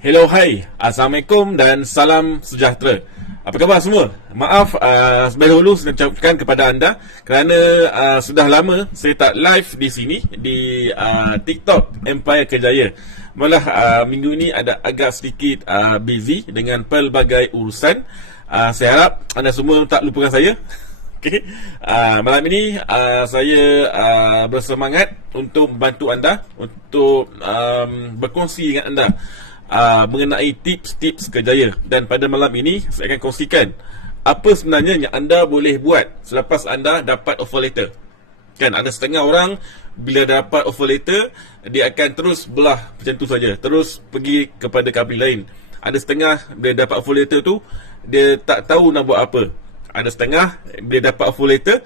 Hello, hai, Assalamualaikum dan salam sejahtera. Apa khabar semua? Maaf, sebelum dahulu saya ucapkan kepada anda kerana sudah lama saya tak live di sini di TikTok Empire Kejaya. Malah minggu ini ada agak sedikit busy dengan pelbagai urusan. Saya harap anda semua tak lupakan saya. Okay. Malam ini saya bersemangat untuk membantu anda, untuk berkongsi dengan anda mengenai tips-tips kerjaya. Dan pada malam ini saya akan kongsikan apa sebenarnya yang anda boleh buat selepas anda dapat offer letter. Kan ada setengah orang bila dapat offer letter dia akan terus belah macam tu saja, terus pergi kepada company lain. Ada setengah bila dapat offer letter tu dia tak tahu nak buat apa. Ada setengah bila dapat offer letter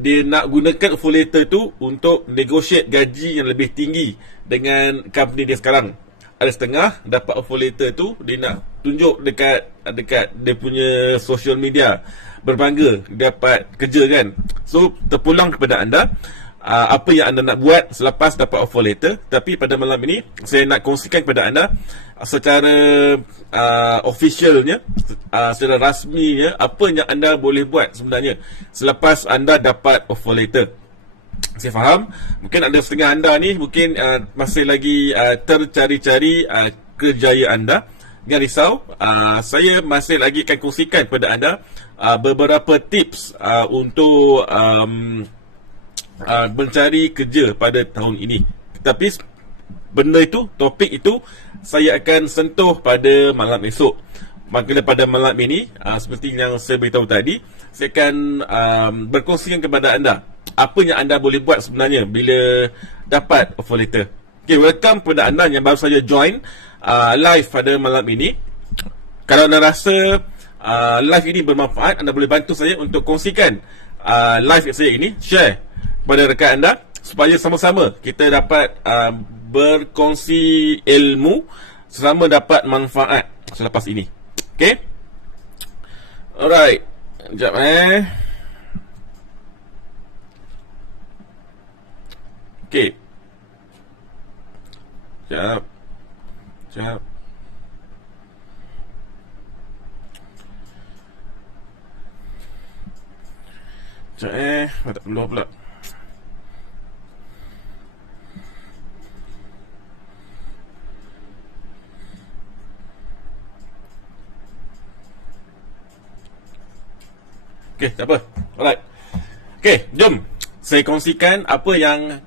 dia nak gunakan offer letter tu untuk negotiate gaji yang lebih tinggi dengan company dia sekarang. Ada setengah dapat offer letter tu dia nak tunjuk dekat dia punya social media, berbangga dapat kerja kan. So terpulang kepada anda apa yang anda nak buat selepas dapat offer letter. Tapi pada malam ini saya nak kongsikan kepada anda secara officialnya, secara rasminya apa yang anda boleh buat sebenarnya selepas anda dapat offer letter. Saya faham mungkin ada setengah anda ni mungkin masih lagi tercari-cari kerjaya anda. Jangan risau, saya masih lagi akan kongsikan kepada anda beberapa tips untuk mencari kerja pada tahun ini. Tapi benda itu, topik itu saya akan sentuh pada malam esok. Maka pada malam ini seperti yang saya beritahu tadi, saya akan berkongsikan kepada anda apa yang anda boleh buat sebenarnya bila dapat offer letter. Okay, welcome kepada anda yang baru saja join live pada malam ini. Kalau anda rasa live ini bermanfaat, anda boleh bantu saya untuk kongsikan live saya ini, share kepada rakan anda supaya sama-sama kita dapat berkongsi ilmu selama dapat manfaat selepas ini. Okay, alright. Sekejap Okay. Sekejap. Sekejap. Sekejap tak perlu pula. Okay, tak apa. Alright. Okay, jom saya kongsikan apa yang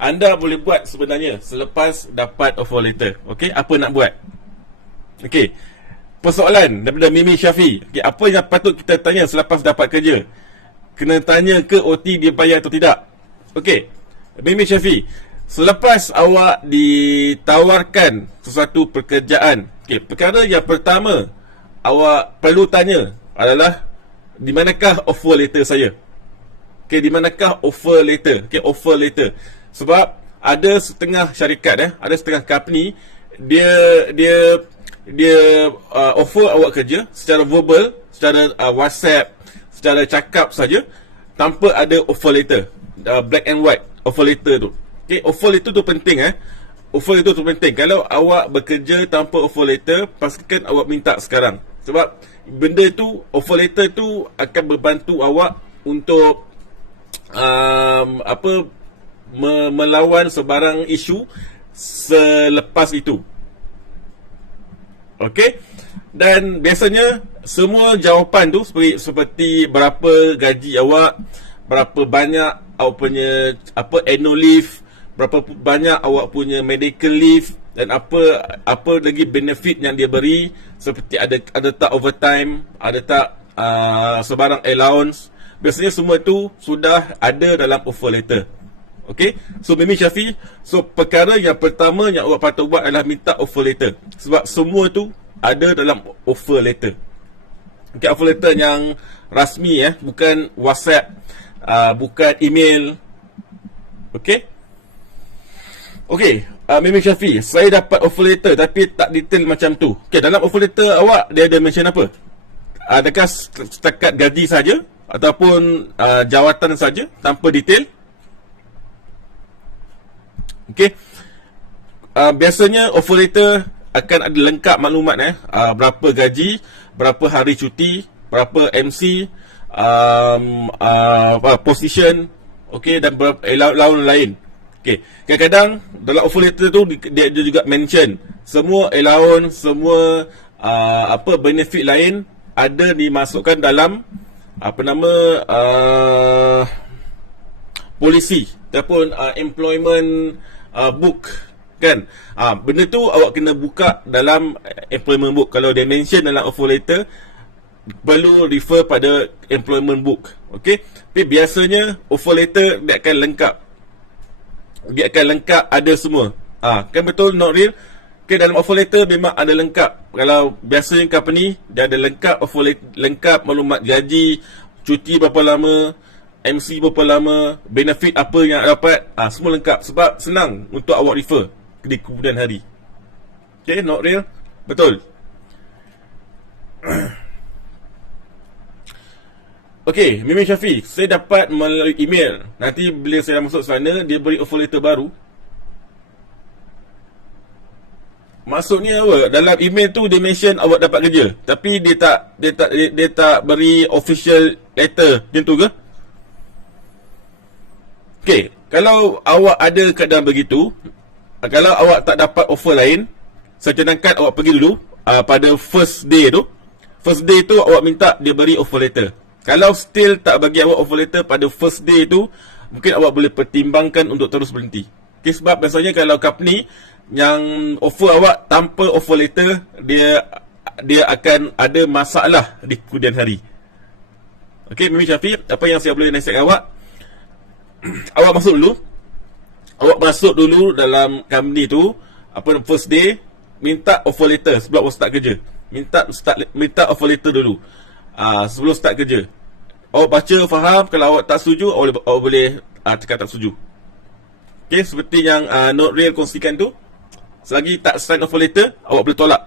anda boleh buat sebenarnya selepas dapat offer letter. Okay, apa nak buat? Okay, persoalan daripada Mimi Syafi. Okay, apa yang patut kita tanya selepas dapat kerja? Kena tanya ke OT dia bayar atau tidak? Okay, Mimi Syafi, selepas awak ditawarkan sesuatu pekerjaan, okay, perkara yang pertama awak perlu tanya adalah di manakah offer letter saya? Okay, di manakah offer letter? Okay, offer letter. Sebab ada setengah syarikat ada setengah company dia offer awak kerja secara verbal, secara WhatsApp, secara cakap saja tanpa ada offer letter. Black and white offer letter tu. Okay, offer letter tu penting Offer letter tu penting. Kalau awak bekerja tanpa offer letter, pastikan awak minta sekarang. Sebab benda tu, offer letter tu akan membantu awak untuk melawan sebarang isu selepas itu. Okey. Dan biasanya semua jawapan tu seperti berapa gaji awak, berapa banyak awak punya annual leave, berapa banyak awak punya medical leave, dan apa lagi benefit yang dia beri, seperti ada tak overtime, ada tak sebarang allowance. Biasanya semua itu sudah ada dalam offer letter. Okay, so Mimi Syafi, so perkara yang pertama yang awak patut buat adalah minta offer letter. Sebab semua tu ada dalam offer letter. Okay, offer letter yang rasmi bukan WhatsApp, bukan email. Okay. Okay, Mimi Syafi, saya dapat offer letter tapi tak detail macam tu. Okay, dalam offer letter awak dia ada mention apa? Adakah setakat gaji saja ataupun jawatan saja tanpa detail? Okay, biasanya offer letter akan ada lengkap maklumat berapa gaji, berapa hari cuti, berapa MC, position, okey, dan lawan lain. Okey, kadang-kadang dalam offer letter tu dia juga mention semua allowance, semua benefit lain ada dimasukkan dalam polisi ataupun employment book kan. Benda tu awak kena buka dalam employment book. Kalau dia mention dalam offer letter, perlu refer pada employment book. Okey, tapi biasanya offer letter dia akan lengkap ada semua. Kan betul, not real. Okay, dalam offer letter memang ada lengkap. Kalau biasanya company dia ada lengkap offer letter, lengkap maklumat gaji, cuti berapa lama, MC berapa lama, benefit apa yang dapat, semua lengkap. Sebab senang untuk awak refer di kemudian hari. Okay, not real. Betul. Okay, Mimi Syafiq, saya dapat melalui email. Nanti bila saya masuk sana, dia beri offer letter baru. Maksudnya apa? Dalam email tu dia mention awak dapat kerja, tapi dia tak beri official letter. Macam tu ke? Okay, kalau awak ada keadaan begitu, kalau awak tak dapat offer lain, saya cadangkan awak pergi dulu pada first day tu. First day tu awak minta dia beri offer letter. Kalau still tak bagi awak offer letter pada first day tu, mungkin awak boleh pertimbangkan untuk terus berhenti. Okay, sebab biasanya kalau company yang offer awak tanpa offer letter, dia akan ada masalah di kemudian hari. Okay, Mimi Syafiq, apa yang saya boleh nasihat awak, awak masuk dulu dalam company tu, first day, minta offer letter sebelum awak start kerja. Minta offer letter dulu sebelum start kerja. Awak baca, faham. Kalau awak tak setuju, awak boleh cakap tak setuju. Okay, seperti yang Not Real kongsikan tu, selagi tak sign offer letter, awak boleh tolak.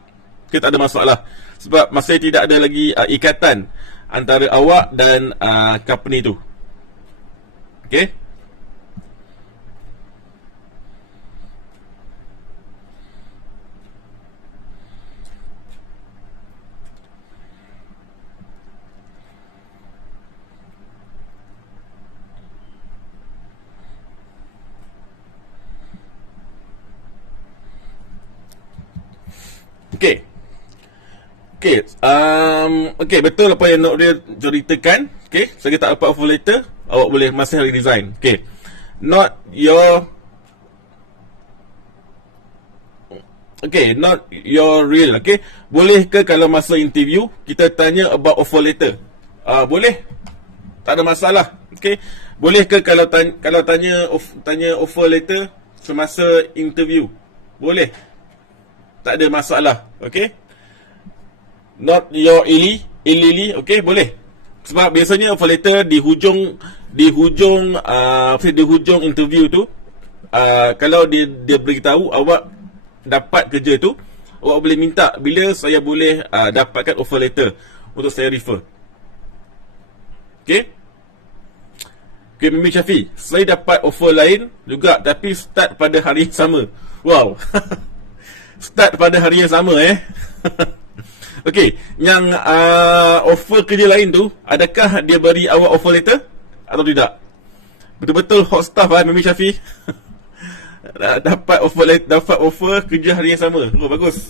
Okay, tak ada masalah. Sebab masih tidak ada lagi ikatan antara awak dan company tu. Okay. Okay, betul apa yang Not Real ceritakan. Okay, selagi tak dapat offer letter, awak boleh masih resign. Okay, not your real. Okay, boleh ke kalau masa interview kita tanya about offer letter? Boleh, tak ada masalah. Okay, boleh ke kalau tanya offer letter semasa interview? Boleh, tak ada masalah. Okay, not your illy, okay, boleh. Sebab biasanya offer letter di hujung interview tu, kalau dia beritahu awak dapat kerja tu, awak boleh minta bila saya boleh dapatkan offer letter untuk saya refer. Okay, Mimi Syafiq, saya dapat offer lain juga tapi start pada hari yang sama. Wow. Start pada hari yang sama Okey, yang offer kerja lain tu, adakah dia beri awak offer letter atau tidak? Betul-betul hot stuff Mimi Syafiq. Dapat offer kerja hari yang sama. Oh, bagus.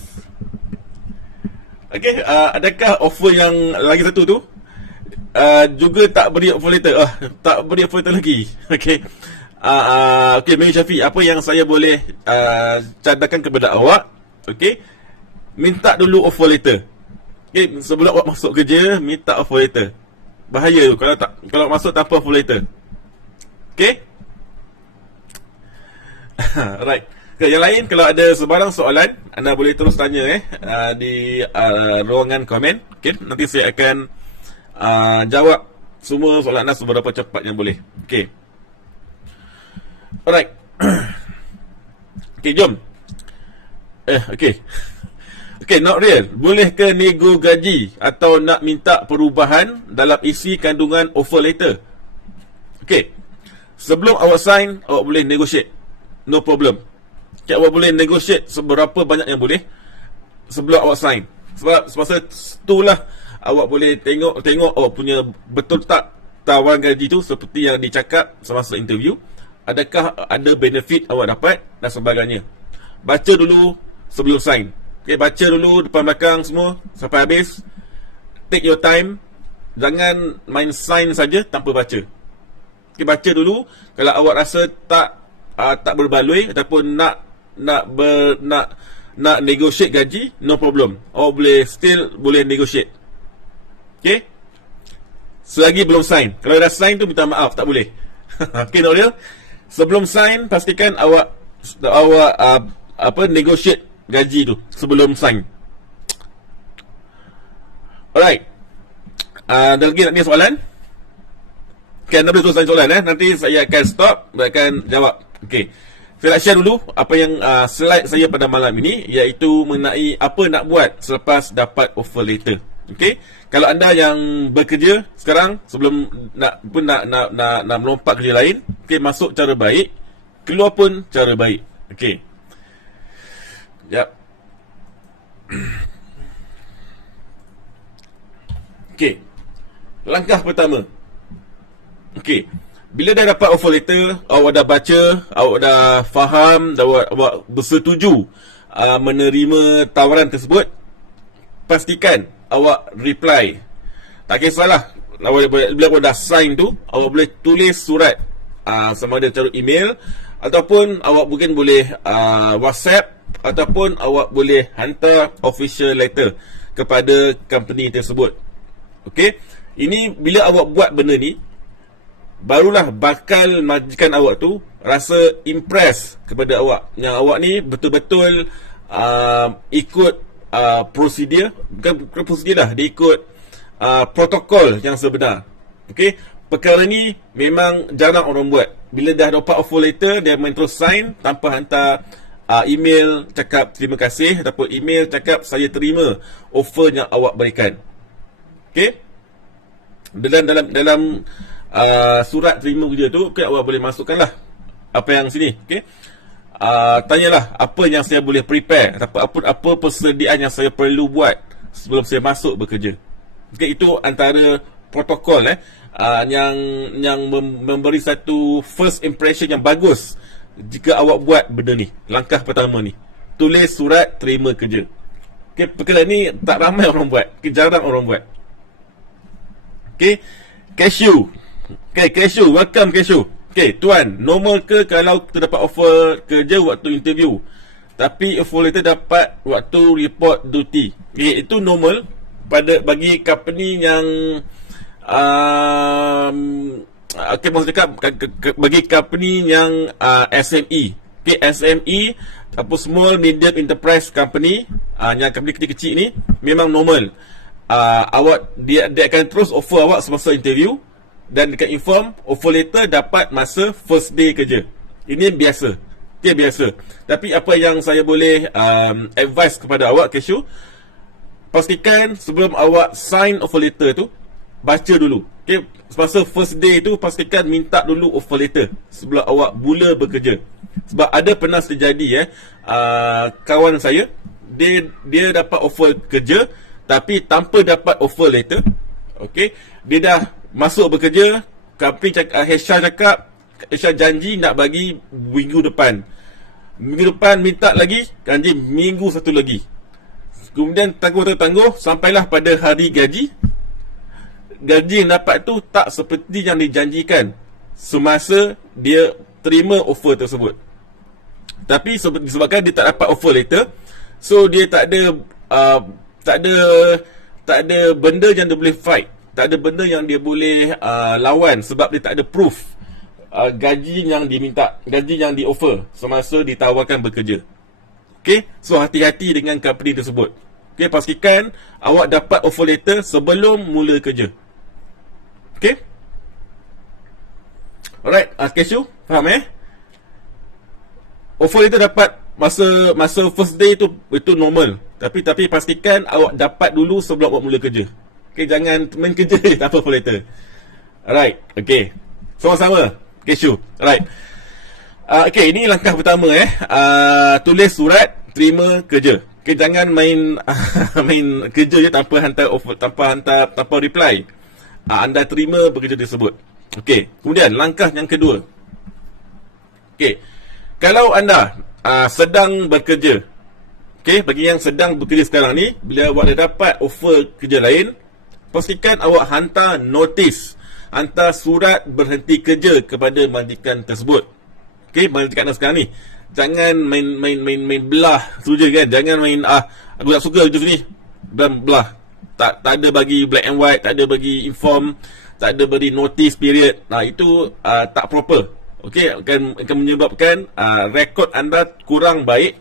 Okey, adakah offer yang lagi satu tu juga tak beri offer letter? Tak beri offer letter lagi. Okey. Okey, Mimi Syafiq, apa yang saya boleh cadangkan kepada awak? Okey, minta dulu offer letter. Okay, sebelum awak masuk kerja, minta offer letter. Bahaya tu kalau masuk tanpa offer letter. Okay. Right. Okay, yang lain, kalau ada sebarang soalan, anda boleh terus tanya di ruangan komen. Okay, nanti saya akan jawab semua soalan anda seberapa cepat yang boleh. Okay. Alright. Okay, jom. Okay, Not Real, boleh ke nego gaji atau nak minta perubahan dalam isi kandungan offer letter? Okay, sebelum awak sign, awak boleh negotiate. No problem. Okay, awak boleh negotiate seberapa banyak yang boleh. sebelum awak sign. Sebab semasa itulah awak boleh tengok awak punya betul tak tawaran gaji tu seperti yang dicakap semasa interview. Adakah ada benefit awak dapat dan sebagainya. Baca dulu sebelum sign. Okay, baca dulu depan belakang semua sampai habis. Take your time. Jangan main sign saja tanpa baca. Okay, baca dulu. Kalau awak rasa tak berbaloi ataupun nak negotiate gaji, no problem. Awak boleh negotiate. Okay. Selagi belum sign. Kalau dah sign tu minta maaf, tak boleh. Okay, no real. Sebelum sign pastikan awak negotiate gaji tu sebelum sign. Alright. Ada lagi nak soalan? Okay, anda boleh tulis soalan nanti saya akan stop dan akan jawab. Okay. Saya nak share dulu apa yang slide saya pada malam ini, iaitu mengenai apa nak buat selepas dapat offer letter. Okay. Kalau anda yang bekerja sekarang, sebelum nak melompat kerja lain, okay, masuk cara baik, keluar pun cara baik. Okay. Yap. Okay. Langkah pertama. Okay. Bila dah dapat offer letter, awak dah baca, awak dah faham, awak bersetuju menerima tawaran tersebut, pastikan awak reply. Tak kisahlah, bila awak dah sign tu, awak boleh tulis surat, sama ada cara email, ataupun awak mungkin boleh WhatsApp, ataupun awak boleh hantar official letter kepada company tersebut. Okay. Ini bila awak buat benda ni, barulah bakal majikan awak tu rasa impress kepada awak, yang awak ni betul-betul ikut prosedur, bukan prosedur lah, dia ikut protokol yang sebenar. Okay. Perkara ni memang jarang orang buat. Bila dah dapat offer letter, dia main terus sign tanpa hantar email cakap terima kasih, ataupun email cakap saya terima offer yang awak berikan. Okay. Dalam surat terima kerja tu, okay, awak boleh masukkanlah apa yang sini. Okay. Tanyalah apa yang saya boleh prepare, ataupun apa persediaan yang saya perlu buat sebelum saya masuk bekerja. Okay, itu antara protokol yang memberi satu first impression yang bagus jika awak buat benda ni. Langkah pertama ni, tulis surat terima kerja. Okay, perkara ni tak ramai orang buat. Okay, jarang orang buat. Okay, cashew. Okay, cashew, welcome cashew. Okay, tuan, normal ke kalau kita dapat offer kerja waktu interview, tapi offer letter dapat waktu report duty? Okay, itu normal bagi company yang okay, maksud cakap bagi company yang SME. Okay, SME ataupun small medium enterprise company, yang company kecil-kecil ni memang normal. Dia akan terus offer awak semasa interview, dan dekat inform offer letter dapat masa first day kerja. Ini biasa. Okay, biasa. Tapi apa yang saya boleh advise kepada awak, cashew, pastikan sebelum awak sign offer letter tu, baca dulu. Okay, semasa first day tu, pastikan minta dulu offer letter sebelum awak mula bekerja. Sebab ada pernah terjadi kawan saya, dia dapat offer kerja tapi tanpa dapat offer letter. Okay, dia dah masuk bekerja, company HR janji nak bagi minggu depan. Minggu depan minta lagi, janji minggu satu lagi. Kemudian tangguh sampailah pada hari gaji. Gaji yang dapat tu tak seperti yang dijanjikan semasa dia terima offer tersebut. Tapi disebabkan dia tak dapat offer letter, so dia tak ada benda yang dia boleh fight. Tak ada benda yang dia boleh lawan, sebab dia tak ada proof gaji yang diminta, gaji yang di-offer semasa ditawarkan bekerja. Okay, so hati-hati dengan company tersebut. Okay, pastikan awak dapat offer letter sebelum mula kerja. Okay. Alright, cashew, faham offer letter dapat masa first day tu, itu normal. Tapi pastikan awak dapat dulu sebelum awak mula kerja. Okay, jangan main kerja tanpa offer letter. Alright, okay, sama-sama cashew. Alright. Okay, ini langkah pertama tulis surat terima kerja. Okay, jangan main main kerja je tanpa hantar offer, tanpa reply. Anda terima bekerja tersebut. Okey, kemudian langkah yang kedua. Okey, kalau anda sedang bekerja, okey, bagi yang sedang bekerja sekarang ni, bila awak dah dapat offer kerja lain, pastikan awak hantar notis, hantar surat berhenti kerja kepada majikan tersebut. Okey, majikan anda sekarang ni. Jangan main belah saja kan. Jangan main aku tak suka kerja sini dan belah. Tak ada bagi black and white, tak ada bagi inform, tak ada bagi notice period. Itu tak proper. Okey, akan menyebabkan rekod anda kurang baik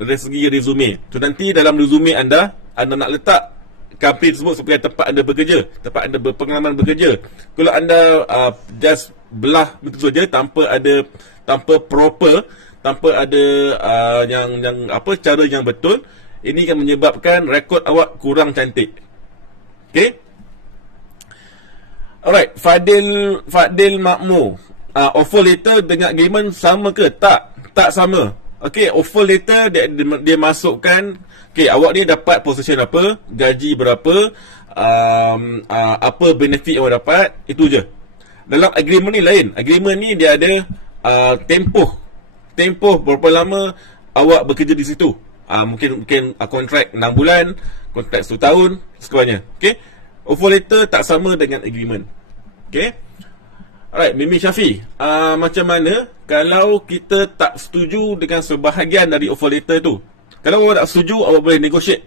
dari segi resume. So nanti dalam resume anda nak letak company tersebut sebagai tempat anda bekerja, tempat anda berpengalaman bekerja. Kalau anda just belah betul saja tanpa proper, tanpa ada yang cara yang betul, ini akan menyebabkan rekod awak kurang cantik. Okey. Alright, Fadil Makmur. Offer letter dengan agreement sama ke? Tak sama. Okey, offer letter dia masukkan, okey, awak ni dapat position apa, gaji berapa, apa benefit yang awak dapat, itu je. Dalam agreement ni lain. Agreement ni dia ada tempoh berapa lama awak bekerja di situ. Mungkin kontrak 6 bulan, kontrak 1 tahun, sekiranya. Okey. Offer letter tak sama dengan agreement. Okey. Alright, Mimi Syafi, macam mana kalau kita tak setuju dengan sebahagian dari offer letter tu? Kalau awak tak setuju, awak boleh negotiate.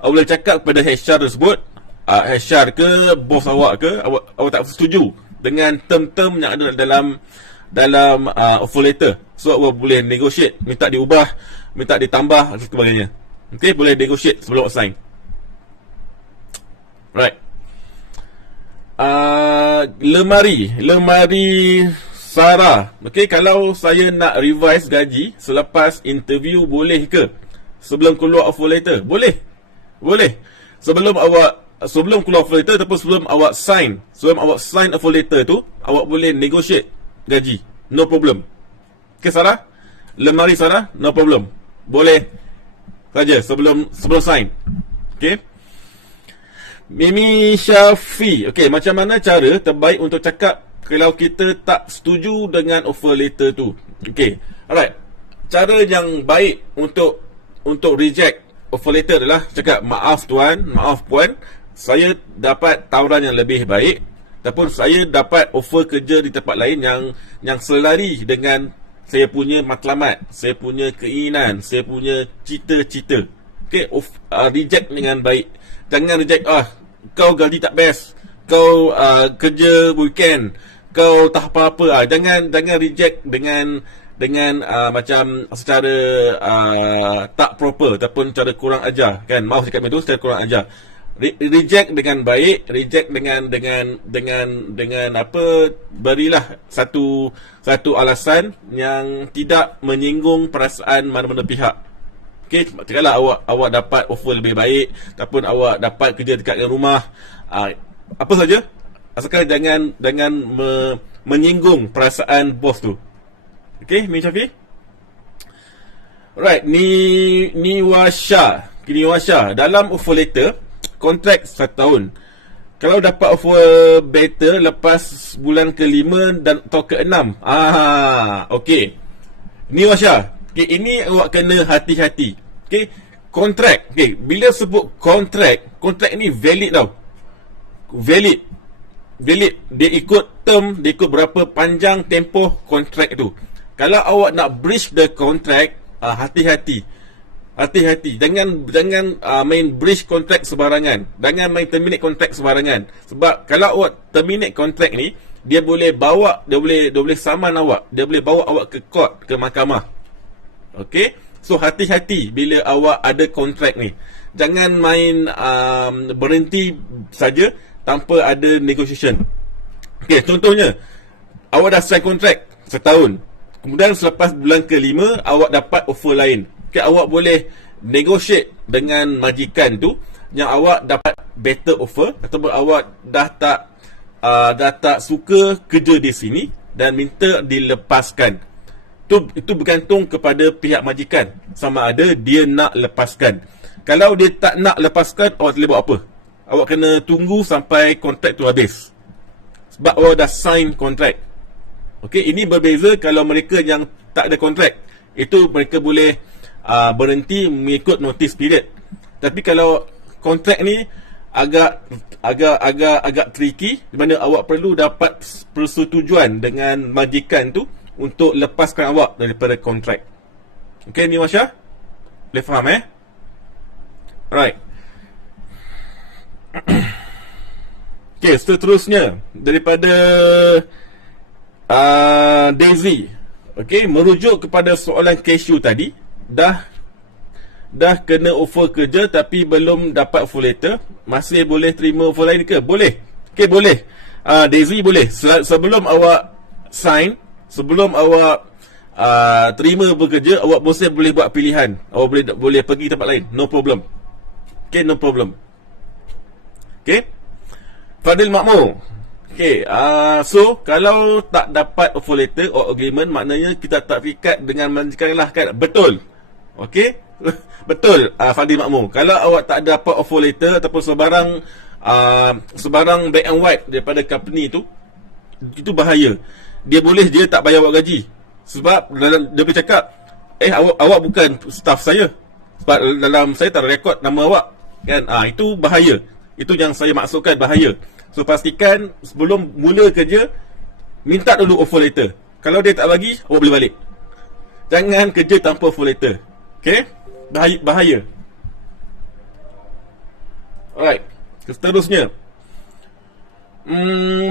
Awak boleh cakap kepada HR tersebut, HR ke, bos awak ke, awak tak setuju dengan term-term yang ada dalam offer letter. So awak boleh negotiate, minta diubah, minta ditambah dan sebagainya. Okey, boleh negotiate sebelum awak sign. Right. Lemari Sarah. Okey, kalau saya nak revise gaji selepas interview, boleh ke? Sebelum keluar offer letter? Boleh. Sebelum keluar offer letter ataupun sebelum awak sign offer letter tu, awak boleh negotiate gaji. No problem. Okay, Sarah? Lemari Sarah, no problem. Boleh saja sebelum sign. Okay. Mimi Syafi. Okay, macam mana cara terbaik untuk cakap kalau kita tak setuju dengan offer letter tu? Okay, alright. Cara yang baik untuk reject offer letter adalah cakap, maaf tuan, maaf puan, saya dapat tawaran yang lebih baik, ataupun saya dapat offer kerja di tempat lain yang selari dengan saya punya matlamat, saya punya keinginan, saya punya cita-cita. Okay, reject dengan baik. Jangan reject, kau gaji tak best, kau kerja weekend, kau tak apa-apa. Jangan reject dengan macam secara tak proper ataupun cara kurang ajar, kan? Maaf cakap itu, secara kurang ajar. Reject dengan baik, reject dengan apa, berilah satu alasan yang tidak menyinggung perasaan mana-mana pihak. Okey, kalau awak dapat offer lebih baik ataupun awak dapat kerja dekat rumah, apa saja, asalkan jangan menyinggung perasaan bos tu. Okey, Min Syafi. Right, Niwasha, dalam offer letter kontrak 1 tahun. Kalau dapat offer better lepas bulan ke-5 dan atau ke-6. Okey. Ni Washa. Okey, ini awak kena hati-hati. Okey, kontrak. Okey, bila sebut kontrak ni valid tau. Valid. Dia ikut term, dia ikut berapa panjang tempoh kontrak tu. Kalau awak nak breach the contract, hati-hati. Jangan main breach kontrak sembarangan. Jangan main terminate kontrak sembarangan. Sebab kalau awak terminate kontrak ni, dia boleh saman awak. Dia boleh bawa awak ke court, ke mahkamah. Okey? So hati-hati bila awak ada kontrak ni. Jangan main berhenti saja tanpa ada negotiation. Okey, contohnya awak dah sign kontrak 1 tahun. Kemudian selepas bulan ke-5 awak dapat offer lain. Okay, awak boleh negotiate dengan majikan tu yang awak dapat better offer, ataupun awak dah tak suka kerja di sini dan minta dilepaskan. Itu bergantung kepada pihak majikan sama ada dia nak lepaskan. Kalau dia tak nak lepaskan, awak boleh buat apa? Awak kena tunggu sampai kontrak tu habis. Sebab awak dah sign kontrak. Okey, ini berbeza kalau mereka yang tak ada kontrak. Itu mereka boleh berhenti mengikut notice period. Tapi kalau kontrak ni agak tricky, di mana awak perlu dapat persetujuan dengan majikan tu untuk lepaskan awak daripada kontrak. Okey, ni Masya? Boleh faham Alright. Okay, seterusnya daripada Daisy. Okay, merujuk kepada soalan cashew tadi, dah kena offer kerja tapi belum dapat offer letter, masih boleh terima offer lain ke? Boleh. Okay, boleh. Daisy boleh. Sebelum awak sign, sebelum awak terima bekerja, awak mesti boleh buat pilihan. Awak boleh pergi tempat lain, no problem. Okay, no problem. Okay, Fadil Makmur. Okay, so kalau tak dapat offer letter or agreement, maknanya kita tak terikat dengan majikan lah kan? Betul. Okay, betul, Fadil Makmur. Kalau awak tak dapat offer letter ataupun sebarang black and white daripada company tu, itu bahaya. Dia boleh je tak bayar awak gaji. Sebab dia boleh cakap, awak bukan staff saya, sebab dalam saya tak rekod nama awak kan. Itu bahaya. Itu yang saya maksudkan bahaya. So pastikan sebelum mula kerja, minta dulu offer letter. Kalau dia tak bagi, awak boleh balik. Jangan kerja tanpa offer letter. Okay, bahaya. Alright, seterusnya,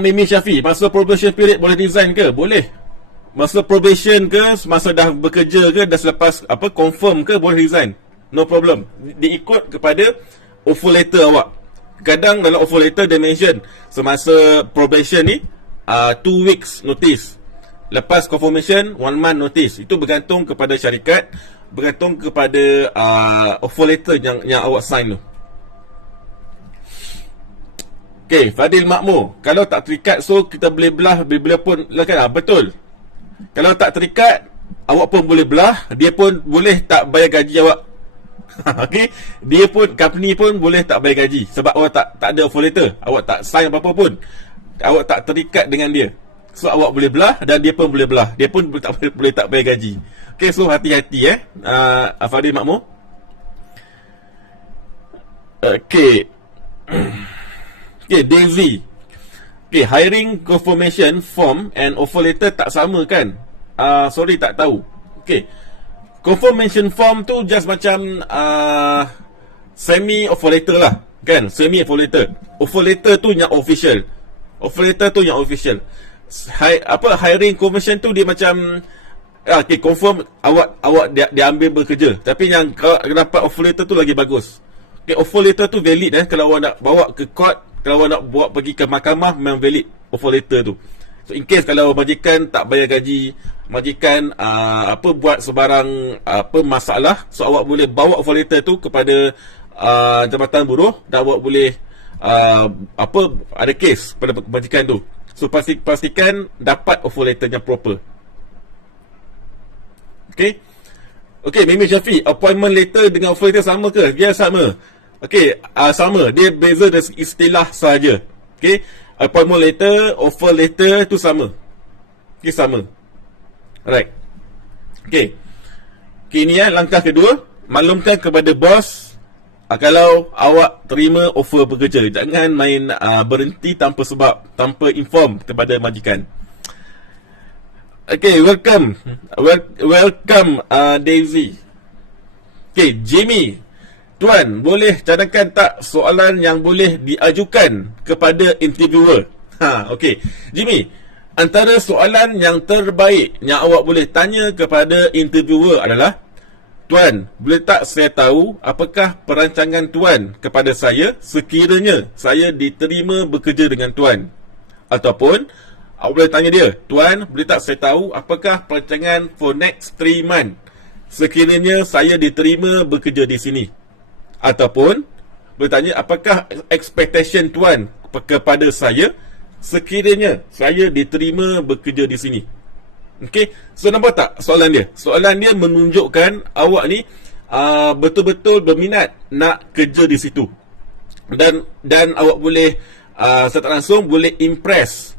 Mimi Syafi, masa probation period boleh resign ke? Boleh. Masa probation ke, masa dah bekerja ke, dah selepas confirm ke, boleh resign. No problem. Diikut kepada offer letter awak. Kadang dalam offer letter dia mention semasa probation ni 2 weeks notice. Lepas confirmation 1 month notice. Itu bergantung kepada syarikat, bergantung kepada offer letter yang awak sign tu. Okay, Fadil Makmur, kalau tak terikat, so kita boleh belah bila pun lah kan? Betul. Kalau tak terikat, awak pun boleh belah, dia pun boleh tak bayar gaji awak. Okay, dia pun, company pun boleh tak bayar gaji sebab awak tak ada offer letter, awak tak sign apa-apa pun, awak tak terikat dengan dia. So awak boleh belah dan dia pun boleh belah, dia pun boleh tak bayar gaji. Okay, so hati-hati Fadil Makmur. Okay. Okay, Daisy. Okay, hiring confirmation form and offer letter tak sama kan? Sorry, tak tahu. Okay, confirmation form tu just macam semi offer letter lah kan? Semi offer letter. Offer letter tu yang official. Offer letter tu yang official. Hiring confirmation tu dia macam okay, confirm awak dia ambil bekerja. Tapi yang kalau dapat offer letter tu lagi bagus. Okay, offer letter tu valid kalau awak nak bawa ke court, kalau awak nak bawa pergi ke mahkamah, memang valid offer letter tu. So in case kalau majikan tak bayar gaji, majikan buat sebarang masalah, so awak boleh bawa offer letter tu kepada Jabatan Buruh dan awak boleh ada kes pada majikan tu. So pastikan dapat offer letter yang proper. Okay, Mimi Syafi, appointment letter dengan offer letter sama ke? Dia sama. Okay, sama. Dia beza dari istilah sahaja. Okay, appointment letter, offer letter tu sama. Okay, sama. Alright. Okay, ini langkah kedua, maklumkan kepada bos kalau awak terima offer bekerja. Jangan main berhenti tanpa sebab, tanpa inform kepada majikan. Okay, welcome Daisy. Okay, Jimmy, Tuan, boleh cadangkan tak soalan yang boleh diajukan kepada interviewer? Okay, Jimmy, antara soalan yang terbaik yang awak boleh tanya kepada interviewer adalah, Tuan, boleh tak saya tahu apakah perancangan Tuan kepada saya sekiranya saya diterima bekerja dengan Tuan? Ataupun awak boleh tanya dia, Tuan, boleh tak saya tahu apakah perancangan for next 3 months sekiranya saya diterima bekerja di sini? Ataupun boleh tanya, apakah expectation Tuan kepada saya sekiranya saya diterima bekerja di sini? Okay, so nampak tak soalan dia? Soalan dia menunjukkan awak ni betul-betul berminat nak kerja di situ, dan awak boleh secara langsung boleh impress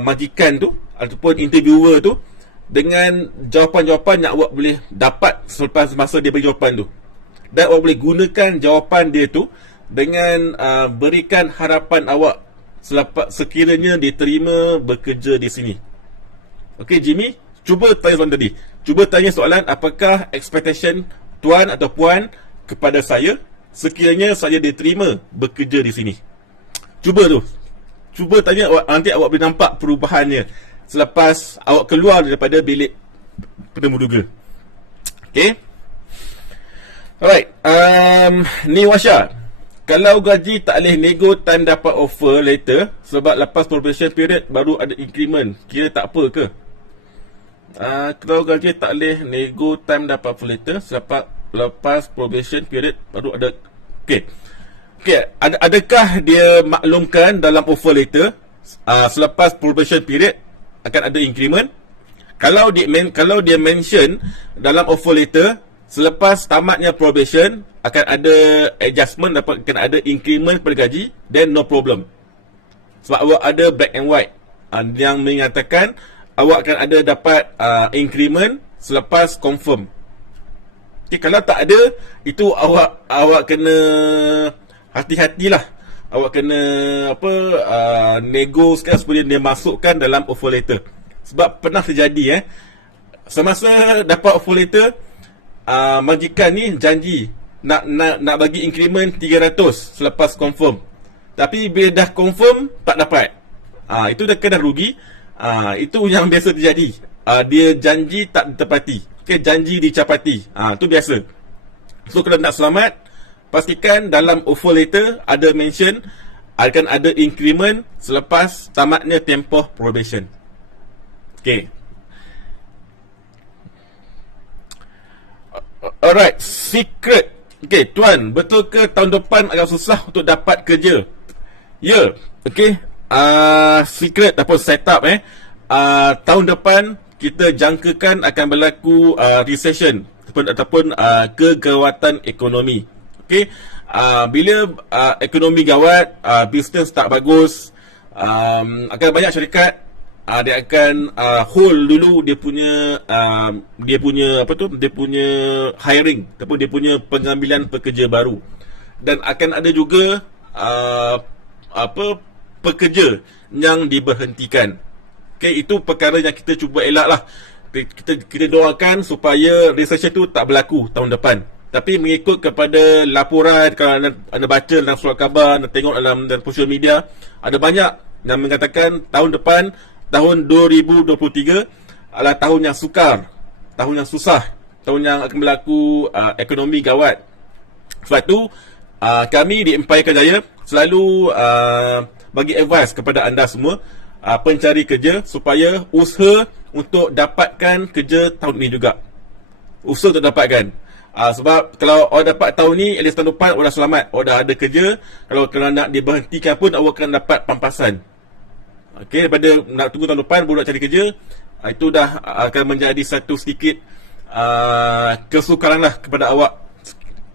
majikan tu ataupun interviewer tu dengan jawapan-jawapan yang awak boleh dapat selepas masa dia beri jawapan tu, dan awak boleh gunakan jawapan dia tu dengan berikan harapan awak sekiranya diterima bekerja di sini. Okey Jimmy, cuba tanya soalan tadi. Cuba tanya soalan, apakah expectation tuan atau puan kepada saya sekiranya saya diterima bekerja di sini? Cuba tu. Cuba tanya, nanti awak boleh nampak perubahannya selepas awak keluar daripada bilik penemuduga. Okay. Alright. Ni Washa, kalau gaji tak boleh nego time dapat offer later sebab lepas probation period baru ada increment, kira tak apa ke? Kalau gaji tak boleh nego time dapat offer later sebab lepas probation period baru ada. Okay. Adakah dia maklumkan dalam offer letter selepas probation period akan ada increment? Kalau dia mention dalam offer letter selepas tamatnya probation akan ada adjustment, akan ada increment pada gaji, then no problem. Sebab awak ada black and white yang mengatakan awak akan ada dapat increment selepas confirm. Okay, kalau tak ada, itu awak kena hati-hatilah. Awak kena nego sekarang supaya dia masukkan dalam offer letter. Sebab pernah terjadi semasa dapat offer letter, majikan ni janji nak bagi increment 300 selepas confirm. Tapi bila dah confirm tak dapat. Itu dah kena rugi. Itu yang biasa terjadi. Dia janji tak ditepati. Okay, janji dicapati. Itu biasa. So kalau nak selamat, pastikan dalam offer letter ada mention akan ada increment selepas tamatnya tempoh probation. Okay. Alright, secret. Okay, tuan, betul ke tahun depan agak susah untuk dapat kerja? Ya, okay. Secret ataupun setup tahun depan kita jangkakan akan berlaku recession ataupun kegawatan ekonomi. Okey, bila ekonomi gawat, bisnes tak bagus, akan banyak syarikat dia akan hold dulu dia punya hiring ataupun dia punya pengambilan pekerja baru, dan akan ada juga pekerja yang diberhentikan. Okey, itu perkara yang kita cuba elak lah. Kita doakan supaya recession tu tak berlaku tahun depan. Tapi mengikut kepada laporan, kalau anda baca dalam surat khabar, anda tengok dalam social media, ada banyak yang mengatakan tahun depan, tahun 2023 adalah tahun yang sukar, tahun yang susah, tahun yang akan berlaku ekonomi gawat. Sebab tu kami di Empire Kerjaya selalu bagi advice kepada anda semua, pencari kerja, supaya usaha untuk dapatkan kerja tahun ini juga. Usaha untuk dapatkan. Sebab kalau awak dapat tahun ni, at least tahun depan awak dah selamat, awak dah ada kerja. Kalau nak diberhentikan pun, awak akan dapat pampasan. Okey, daripada nak tunggu tahun depan baru nak cari kerja, itu dah akan menjadi satu sedikit kesukaran lah kepada awak.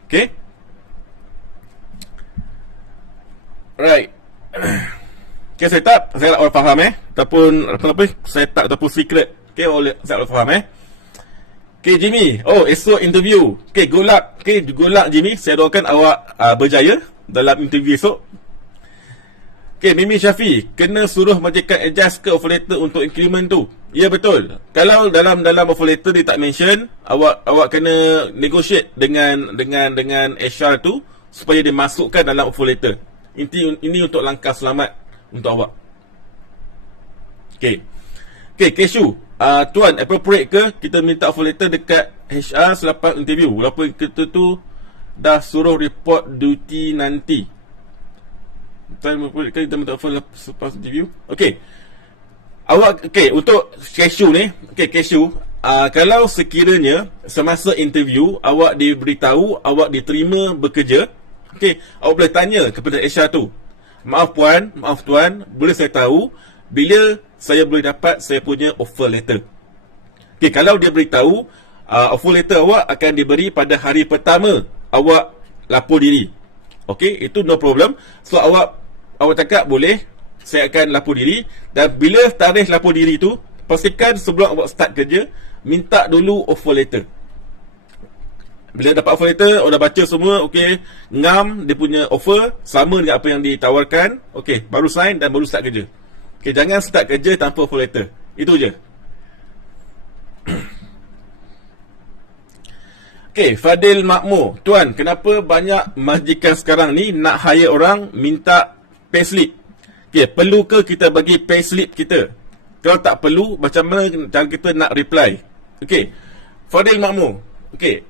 Okey. Right. Okay, setup saya nak orang faham ataupun apa setup ataupun secret. Okay, saya nak faham Okay Jimmy, esok interview. Okay, good luck. Okay, good luck Jimmy. Saya doakan awak berjaya dalam interview esok. Okay, Mimi Syafi, kena suruh majikan adjust ke offer letter untuk increment tu? Ya, betul. Kalau dalam offer letter dia tak mention, awak kena negotiate dengan HR tu supaya dia masukkan dalam offer letter. Ini untuk langkah selamat untuk awak. Okay, Keshu, tuan, appropriate ke kita minta offer letter dekat HR selepas interview walaupun kita tu dah suruh report duty nanti? Tuan, appropriate ke kita minta offer selepas interview? Okay, untuk Keshu ni, Keshu, kalau sekiranya semasa interview awak diberitahu awak diterima bekerja, awak boleh tanya kepada HR tu, maaf puan, maaf tuan, boleh saya tahu bila saya boleh dapat saya punya offer letter? Kalau dia beritahu offer letter awak akan diberi pada hari pertama awak lapor diri. Okey, itu no problem. So awak cakap boleh, saya akan lapor diri. Dan bila tarikh lapor diri tu, pastikan sebelum awak start kerja, minta dulu offer letter. Bila dapat offer letter, awak dah baca semua, okey, ngam dia punya offer sama dengan apa yang ditawarkan, okey, baru sign dan baru start kerja. Okey, jangan start kerja tanpa offer letter. Itu je. Okey, Fadil Makmur. Tuan, kenapa banyak majikan sekarang ni nak hire orang minta payslip? Okey, perlu ke kita bagi payslip kita? Kalau tak perlu, macam mana cara kita nak reply? Okey, Fadil Makmur. Okey,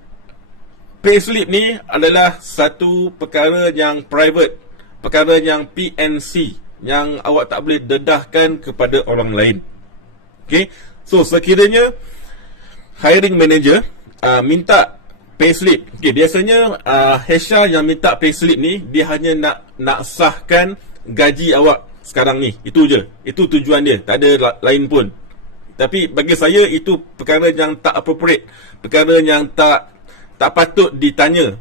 payslip ni adalah satu perkara yang private, perkara yang PNC, yang awak tak boleh dedahkan kepada orang lain. Okey, so sekiranya hiring manager minta payslip. Okey, biasanya HR yang minta payslip ni, dia hanya nak sahkan gaji awak sekarang ni. Itu je. Itu tujuan dia. Tak ada lain pun. Tapi bagi saya itu perkara yang tak appropriate, perkara yang tak patut ditanya,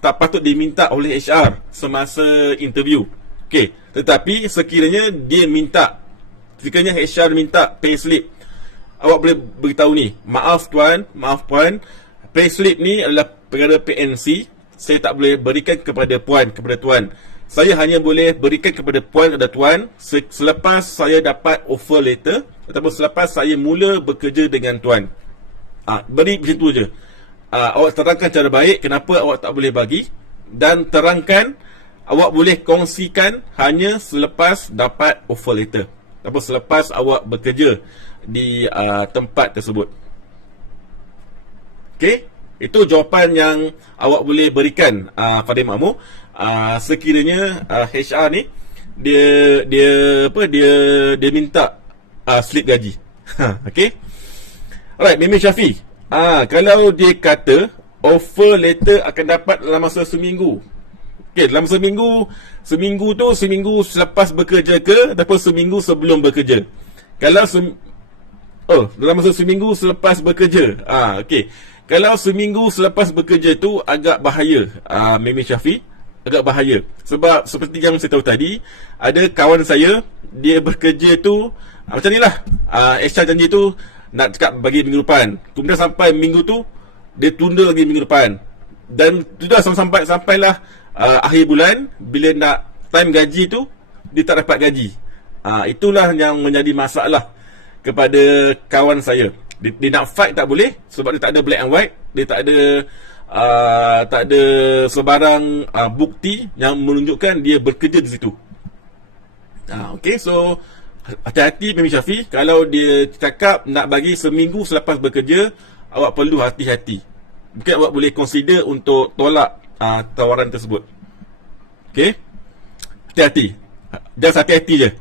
tak patut diminta oleh HR semasa interview. Okey, tetapi sekiranya HR minta payslip, awak boleh beritahu ni, maaf tuan, maaf puan, payslip ni adalah perkara PNC, saya tak boleh berikan kepada puan, kepada tuan. Saya hanya boleh berikan kepada puan kepada tuan selepas saya dapat offer letter ataupun selepas saya mula bekerja dengan tuan. Beri macam tu je. Awak terangkan cara baik kenapa awak tak boleh bagi, dan terangkan awak boleh kongsikan hanya selepas dapat offer letter ataupun selepas awak bekerja di tempat tersebut. Okey, itu jawapan yang awak boleh berikan Fadil Makmur. Sekiranya HR ni dia minta slip gaji. Okey. Alright, Mimi Syafi. Kalau dia kata offer letter akan dapat dalam masa seminggu. Okey, dalam seminggu tu seminggu selepas bekerja ke ataupun seminggu sebelum bekerja? Kalau dalam masa seminggu selepas bekerja. Okey. Kalau seminggu selepas bekerja tu agak bahaya, Mimi Syafi, agak bahaya. Sebab seperti yang saya tahu tadi, ada kawan saya, dia bekerja tu macam ni lah, HR janji tu nak cakap bagi minggu depan, kemudian sampai minggu tu dia tunda lagi minggu depan, dan sudah sampailah akhir bulan, bila nak time gaji tu dia tak dapat gaji. Itulah yang menjadi masalah kepada kawan saya. Dia nak fight tak boleh sebab dia tak ada black and white, dia tak ada sebarang bukti yang menunjukkan dia bekerja di situ. Okey, so hati-hati Mimi Syafi. Kalau dia cakap nak bagi seminggu selepas bekerja, awak perlu hati-hati. Mungkin awak boleh consider untuk tolak tawaran tersebut. Okey, hati-hati. Just hati-hati je.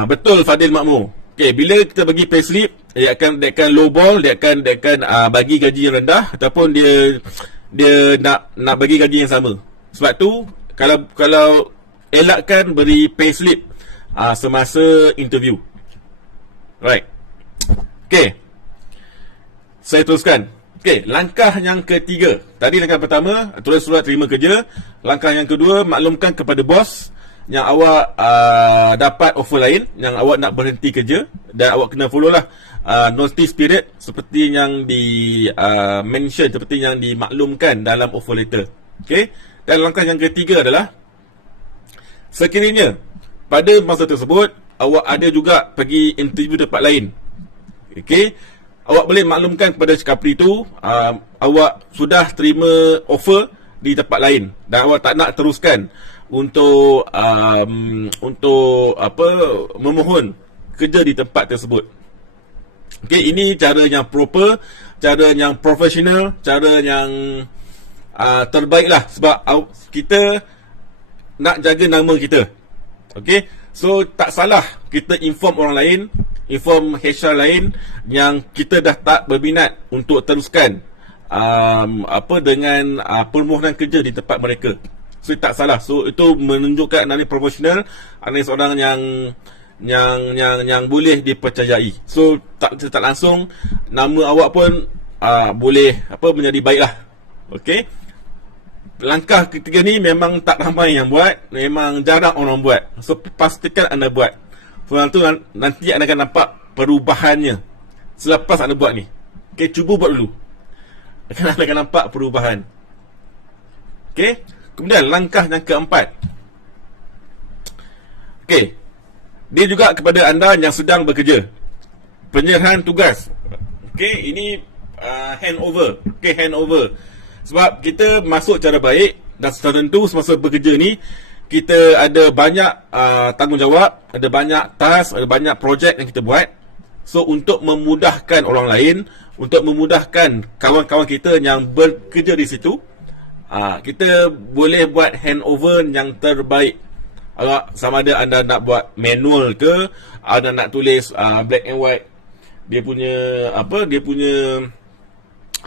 Betul Fadil Makmur. Okey, bila kita bagi payslip, dia akan lowball, dia akan bagi gaji yang rendah, ataupun dia nak bagi gaji yang sama. Sebab tu kalau elakkan beri payslip semasa interview. Right. Okey, saya teruskan. Okey, langkah yang ketiga. Tadi langkah pertama, tulis surat terima kerja. Langkah yang kedua, maklumkan kepada bos yang awak dapat offer lain, yang awak nak berhenti kerja, dan awak kena follow lah notice period seperti yang mention, seperti yang dimaklumkan dalam offer letter. Okay. Dan langkah yang ketiga adalah, sekiranya pada masa tersebut awak ada juga pergi interview tempat lain, okay, awak boleh maklumkan kepada Capri tu awak sudah terima offer di tempat lain dan awak tak nak teruskan untuk memohon kerja di tempat tersebut. Okey, ini cara yang proper, cara yang profesional, cara yang terbaik lah, sebab kita nak jaga nama kita. Okey, so tak salah kita inform orang lain, inform HR lain yang kita dah tak berminat untuk teruskan dengan permohonan kerja di tempat mereka. So tak salah. So itu menunjukkan anda ni profesional, anda seorang yang boleh dipercayai. So tak langsung nama awak pun boleh menjadi baiklah. Okey. Langkah ketiga ni memang tak ramai yang buat, memang jarang orang buat. So pastikan anda buat. So nanti anda akan nampak perubahannya selepas anda buat ni. Okey, cuba buat dulu. Anda akan nampak perubahan. Okey. Kemudian langkah yang keempat. Okey. Dia juga kepada anda yang sedang bekerja. Penyerahan tugas. Okey, ini handover. Okey, handover. Sebab kita masuk cara baik dan secara tentu semasa bekerja ni kita ada banyak tanggungjawab, ada banyak task, ada banyak projek yang kita buat. So untuk memudahkan orang lain, untuk memudahkan kawan-kawan kita yang bekerja di situ, kita boleh buat handover yang terbaik. Sama ada anda nak buat manual ke, anda nak tulis black and white dia punya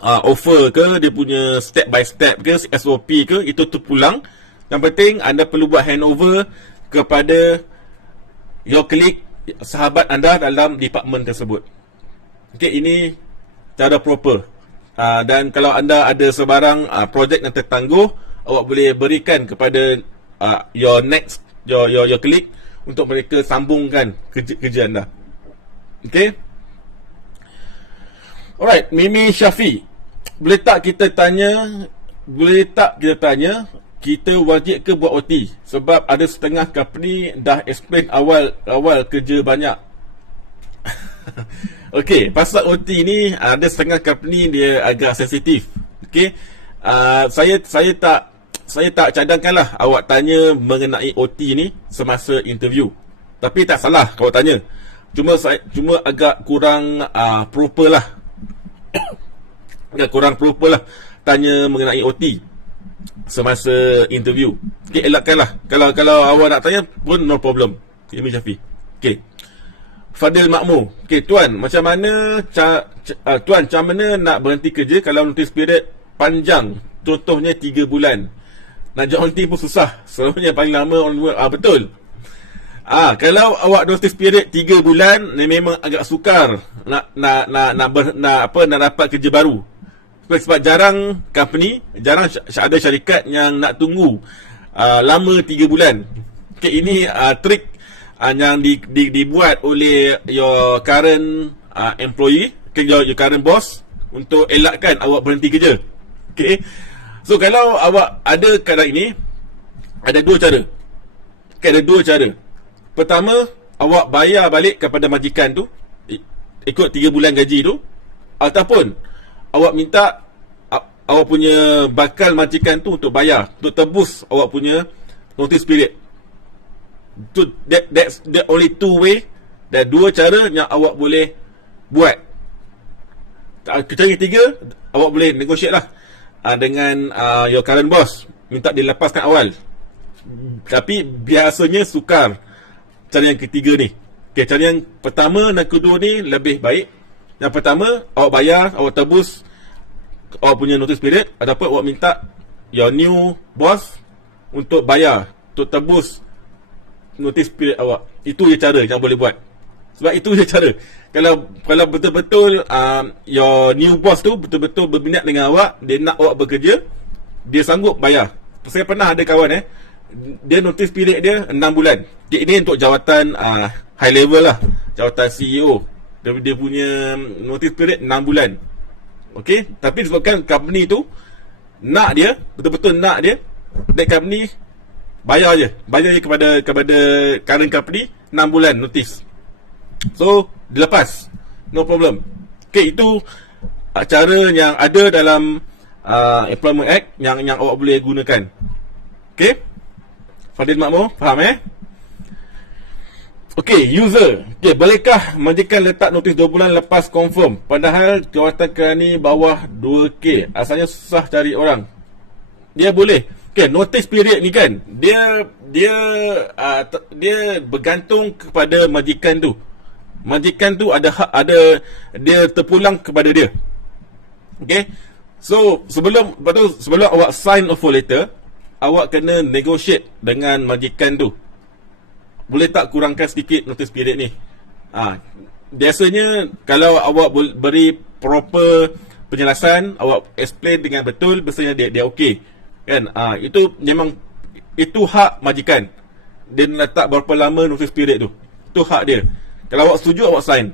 offer ke, dia punya step by step ke, SOP ke, itu terpulang. Yang penting anda perlu buat handover kepada your colleague, sahabat anda dalam department tersebut. Okey, ini cara proper. Dan kalau anda ada sebarang projek yang tertangguh, awak boleh berikan kepada your colleague untuk mereka sambungkan kerja anda. Okey. Alright, Mimi Syafi, boleh tak kita tanya kita wajib ke buat OT? Sebab ada setengah company dah explain awal kerja banyak. Okey, pasal OT ni ada setengah company dia agak sensitif. Okey. Saya tak cadangkanlah awak tanya mengenai OT ni semasa interview. Tapi tak salah kalau tanya. Cuma agak kurang proper lah. Agak kurang proper lah tanya mengenai OT semasa interview. Okey, elakkanlah. Kalau awak nak tanya pun no problem. Imi Syafi. Okey. Fadil Makmur. Okey, tuan, macam mana tuan, macam mana nak berhenti kerja kalau notice period panjang? Contohnya 3 bulan. Nak berhenti pun susah. Selalunya paling lama betul. Kalau awak notice period 3 bulan, memang agak sukar nak dapat kerja baru. Sebab jarang company, jarang ada syarikat yang nak tunggu lama 3 bulan. Okay, ini trik yang dibuat oleh your current employee, your current boss, untuk elakkan awak berhenti kerja. Okay. So kalau awak ada keadaan ini, ada dua cara. Okay, ada dua cara. Pertama, awak bayar balik kepada majikan tu ikut 3 bulan gaji tu, ataupun awak minta awak punya bakal majikan tu untuk bayar, untuk tebus awak punya notice period. That's the only two way. Dan dua cara yang awak boleh buat. Cara ketiga, awak boleh negotiate lah dengan your current boss, minta dilepaskan awal. Tapi biasanya sukar cara yang ketiga ni. Okay, cara yang pertama dan kedua ni lebih baik. Yang pertama, awak bayar, awak tebus awak punya notice period, ataupun awak minta your new boss untuk bayar, untuk tebus notice period awak. Itu je cara yang boleh buat. Sebab itu je cara. Kalau betul-betul your new boss tu betul-betul berminat dengan awak, dia nak awak bekerja, dia sanggup bayar. Saya pernah ada kawan dia notice period dia 6 bulan. Ini untuk jawatan high level lah, jawatan CEO. Dia punya notice period 6 bulan. Okey, tapi disebabkan company tu nak dia, betul-betul nak dia, that company bayar je kepada current company 6 bulan notice. So dilepas, no problem. Okey, itu cara yang ada dalam Employment Act yang awak boleh gunakan. Okey, Fadil Makmur, faham Okey, user. Okey, bolehkah majikan letak notis 2 bulan lepas confirm, padahal jawatan kerani bawah 2K? Asalnya susah cari orang. Dia boleh. Okey, notice period ni kan, dia bergantung kepada majikan tu. Majikan tu ada dia terpulang kepada dia. Okey. So, sebelum awak sign offer letter, awak kena negotiate dengan majikan tu. boleh tak kurangkan sedikit notice period ni. Biasanya kalau awak beri proper penjelasan, awak explain dengan betul, biasanya dia okey kan. Itu memang itu hak majikan, dia letak berapa lama notice period tu, itu hak dia. Kalau awak setuju, awak sign.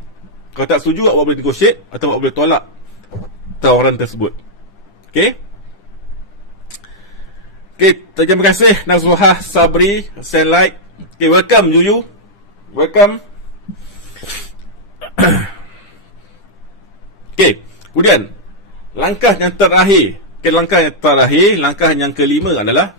Kalau tak setuju, awak boleh negotiate atau awak boleh tolak tawaran tersebut. Okey. Terima kasih Nazwah Sabri, send like. Welcome Yuyu, welcome. Kemudian langkah yang terakhir, langkah yang kelima adalah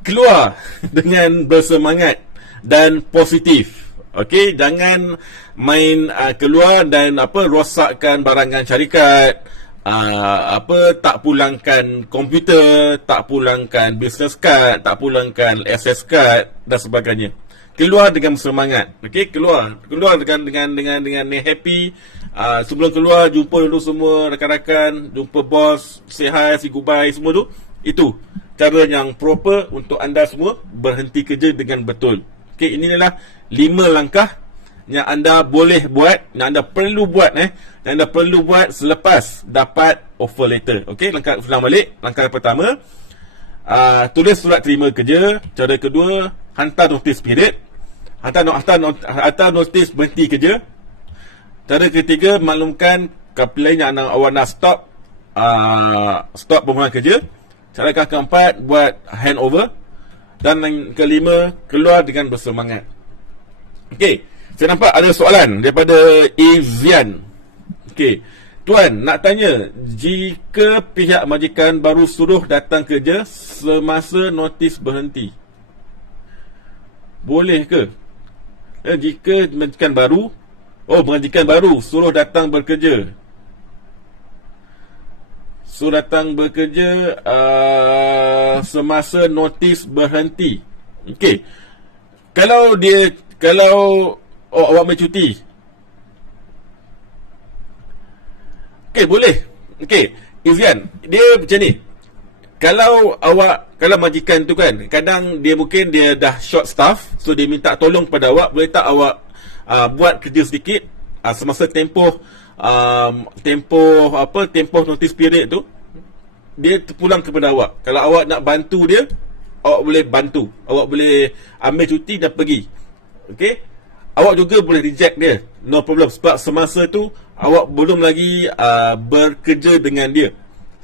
keluar dengan bersemangat dan positif. Jangan main keluar dan rosakkan barangan syarikat, tak pulangkan komputer, tak pulangkan business card, tak pulangkan access card dan sebagainya. Keluar dengan semangat. Keluar dengan happy. Sebelum keluar, jumpa dulu semua rakan-rakan, jumpa bos, say hi, say goodbye, semua tu. Itu cara yang proper untuk anda semua berhenti kerja dengan betul. Ini adalah 5 langkah yang anda boleh buat, yang anda perlu buat yang anda perlu buat selepas dapat offer letter. Langkah ulang balik. Langkah pertama, tulis surat terima kerja. Cara kedua, hantar notice period, hantar notice berhenti kerja. Cara ketiga, maklumkan company yang awak nak stop permohonan kerja. Cara keempat, buat handover. Dan yang kelima, keluar dengan bersemangat. Saya nampak ada soalan daripada Izian. Tuan, nak tanya, jika pihak majikan baru suruh datang kerja semasa notis berhenti, boleh ke? Jika majikan baru suruh datang bekerja, semasa notis berhenti. Kalau awak ambil cuti, boleh. Izian, dia macam ni. Kalau majikan tu kan, kadang mungkin dia dah short staff, so dia minta tolong pada awak, boleh tak awak buat kerja sedikit semasa tempoh notice period tu, dia terpulang kepada awak. Kalau awak nak bantu dia, awak boleh bantu, awak boleh ambil cuti dan pergi. Awak juga boleh reject dia, no problem, sebab semasa tu awak belum lagi bekerja dengan dia.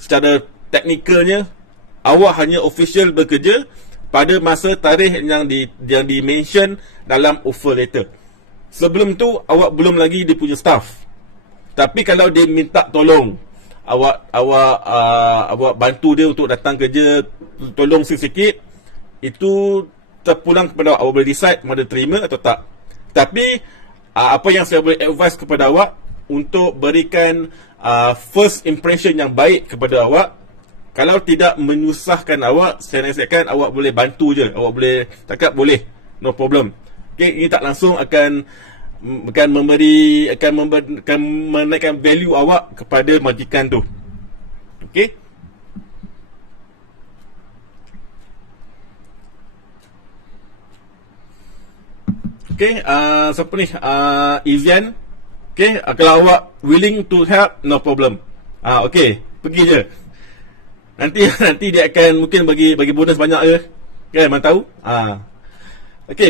Secara teknikalnya, awak hanya official bekerja pada masa tarikh yang di mention dalam offer letter. Sebelum tu awak belum lagi dia punya staff. Tapi kalau dia minta tolong, awak bantu dia untuk datang kerja, tolong sikit, itu terpulang kepada awak boleh decide mana terima atau tak. Tapi apa yang saya boleh advise kepada awak, untuk berikan first impression yang baik kepada awak, kalau tidak menyusahkan awak, saya nasihatkan awak boleh bantu je. Awak boleh cakap boleh, no problem. Ini tak langsung akan menaikkan value awak kepada majikan tu. Siapa ni? Izian. Kalau awak willing to help, no problem. Pergi je. Nanti dia akan mungkin bagi bonus banyak je. Mana tahu?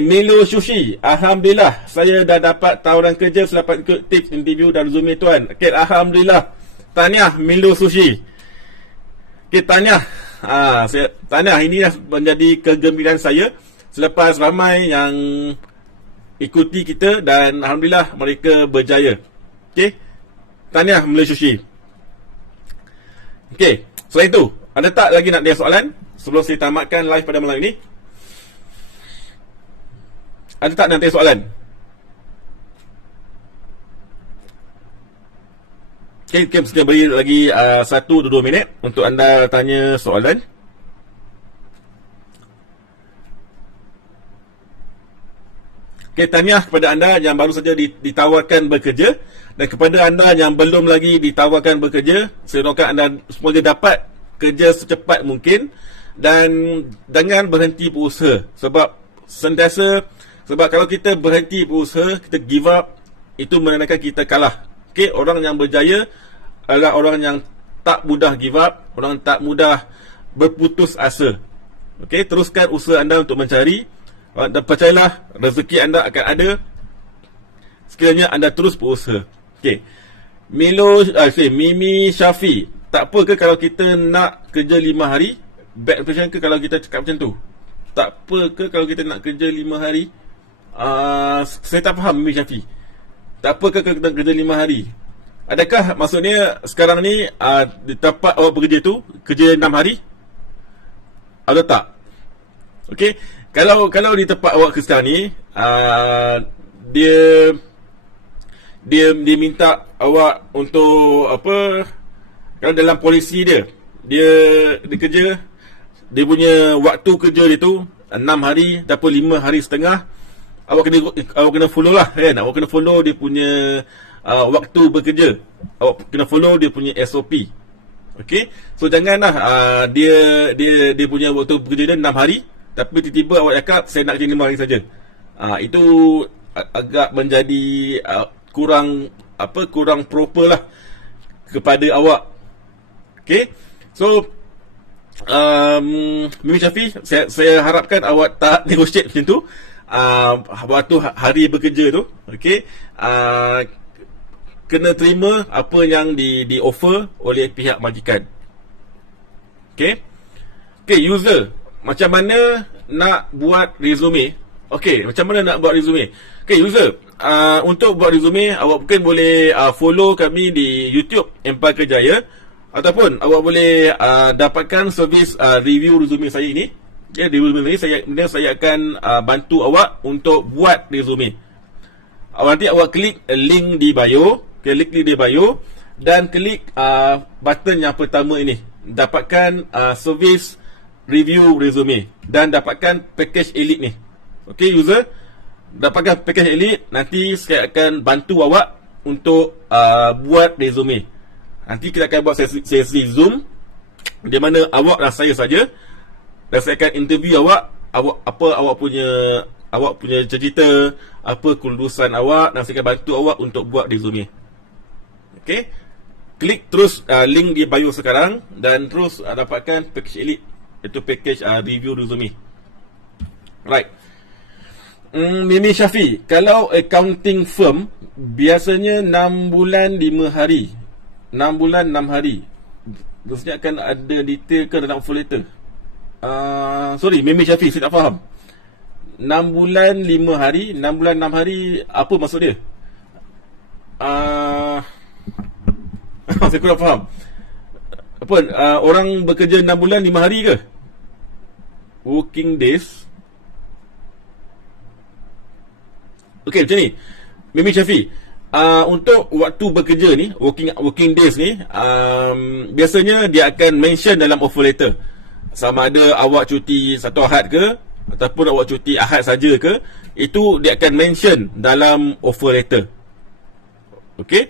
Milo Sushi. Alhamdulillah, saya dah dapat tawaran kerja selepas ikut tips interview dan Zoom tuan. Alhamdulillah. Tahniah Milo Sushi. Tahniah. Tahniah, ini dah menjadi kegembiraan saya selepas ramai yang ikuti kita dan alhamdulillah mereka berjaya. Tahniah Milo Sushi. Selain itu, ada tak lagi nak ada soalan sebelum saya tamatkan live pada malam ini? Ada tak nanti soalan? Kita beri lagi 1-2 minit untuk anda tanya soalan. Tahniah kepada anda yang baru saja ditawarkan bekerja, dan kepada anda yang belum lagi ditawarkan bekerja, saya doakan anda semoga dapat kerja secepat mungkin, dan jangan berhenti berusaha, sebab sentiasa, sebab kalau kita berhenti berusaha, kita give up, itu menandakan kita kalah. Okey, orang yang berjaya adalah orang yang tak mudah give up, orang tak mudah berputus asa. Okey, teruskan usaha anda untuk mencari, dan percayalah rezeki anda akan ada sekiranya anda terus berusaha. Okey. Mimi Syafi, tak apa ke kalau kita nak kerja 5 hari? Bad impression ke kalau kita cakap macam tu? Tak apa ke kalau kita nak kerja 5 hari? Saya tak faham Mimi Syafi. Tak apa ke kalau kita nak kerja 5 hari? Adakah maksudnya sekarang ni di tempat awak bekerja tu kerja 6 hari? Atau tak? Okey, kalau di tempat awak sekarang ni dia minta awak untuk apa, kalau dalam polisi dia kerja, dia punya waktu kerja dia tu 6 hari ataupun 5 hari setengah, awak kena follow lah kan. Awak kena follow dia punya waktu bekerja, awak kena follow dia punya SOP. Okey, so janganlah dia punya waktu bekerja dia 6 hari, tapi tiba-tiba awak cakap saya nak kerja 5 hari saja. Itu agak menjadi kurang proper lah kepada awak. Okey, so Mimi Syafi, saya harapkan awak tak negotiate macam tu waktu hari bekerja tu. Okey, kena terima apa yang di offer oleh pihak majikan. Okey, user, macam mana nak buat resume? Okey, macam mana nak buat resume? Okey, user, untuk buat resume, awak mungkin boleh follow kami di YouTube Empire Kerjaya, ataupun awak boleh dapatkan servis review resume saya ini. Okay, di resume ini saya akan bantu awak untuk buat resume. Nanti awak klik link di bio, klik di bio, dan klik button yang pertama ini, dapatkan servis review resume dan dapatkan package elite ni. Okey user, dapatkan package elite, nanti saya akan bantu awak untuk buat resume. Nanti kita akan buat sesi Zoom di mana awak dan saya saja, dan saya akan interview awak awak punya cerita, apa kelulusan awak, dan saya akan bantu awak untuk buat resume. Okey, klik terus link di bio sekarang dan terus dapatkan package elite, itu package review resume. Right. Mimi Syafi, kalau accounting firm biasanya 6 bulan 5 hari. 6 bulan 6 hari. Maksudnya akan ada detail ke dalam offer letter? Sorry Mimi Syafi, saya tak faham. 6 bulan 5 hari, 6 bulan 6 hari, apa maksud dia? Saya kurang faham. Apa, orang bekerja 6 bulan 5 hari ke? Working days. Okey, macam ni Mimi Syafi, untuk waktu bekerja ni, working days ni, biasanya dia akan mention dalam offer letter, sama ada awak cuti satu Ahad ke ataupun awak cuti Ahad saja ke, itu dia akan mention dalam offer letter. Okey,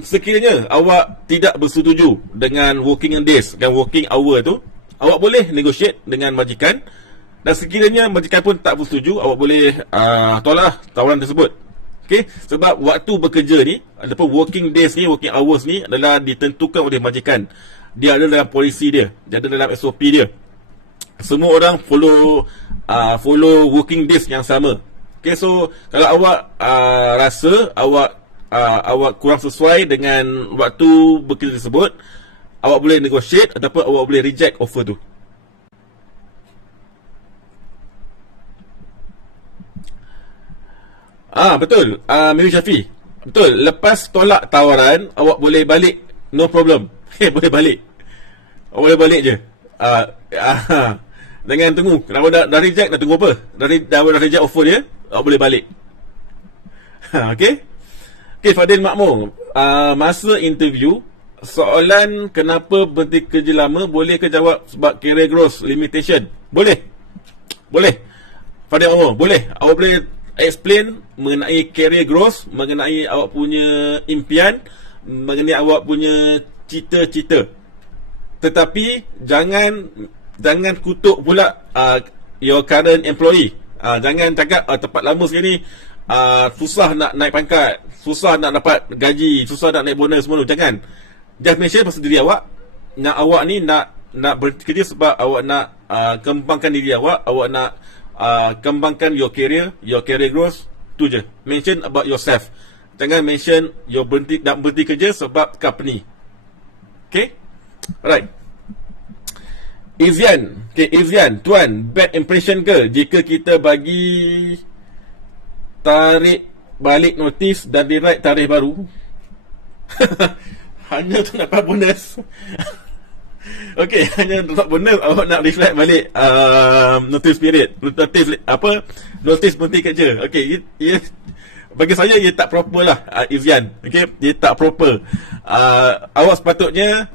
sekiranya awak tidak bersetuju dengan working days dan working hour tu, awak boleh negotiate dengan majikan. Dan sekiranya majikan pun tak bersetuju, awak boleh tolak tawaran tersebut. Okey, sebab waktu bekerja ni ataupun working days ni, working hours ni adalah ditentukan oleh majikan. Dia ada dalam polisi dia ada dalam SOP dia. Semua orang follow working days yang sama. Okey, so kalau awak rasa awak kurang sesuai dengan waktu bekerja tersebut, awak boleh negotiate ataupun awak boleh reject offer tu. Betul, Mimi Syafi, betul. Lepas tolak tawaran, awak boleh balik, no problem. Boleh balik. Awak boleh balik je. Jangan tunggu. Kalau dah reject, dah tunggu apa? Dah reject offer dia, awak boleh balik. Okay, Fadil Makmur, masa interview, soalan kenapa berhenti kerja lama, boleh ke jawab sebab career growth limitation? Boleh. Fadil Makmur, boleh. Awak boleh explain mengenai career growth, mengenai awak punya impian, mengenai awak punya cita-cita. Tetapi jangan kutuk pula your current employee. Jangan cakap tempat lama sekali ni susah nak naik pangkat, susah nak dapat gaji, susah nak naik bonus semua tu. Jangan. Just mention pasal diri awak. Awak ni nak berhenti kerja sebab awak nak kembangkan diri awak nak kembangkan your career growth. Tu je. Mention about yourself. Jangan mention nak berhenti kerja sebab company. Okay? Alright. Izian. Okay, Izian. Tuan, bad impression ke jika kita bagi tarik balik notis dan direct tarikh baru? Hanya untuk dapat bonus. Okay, hanya untuk dapat bonus awak nak reflect balik notice period, notice berhenti kerja. Okay, bagi saya ia tak proper lah, Izian. Okay, ia tak proper. Awak sepatutnya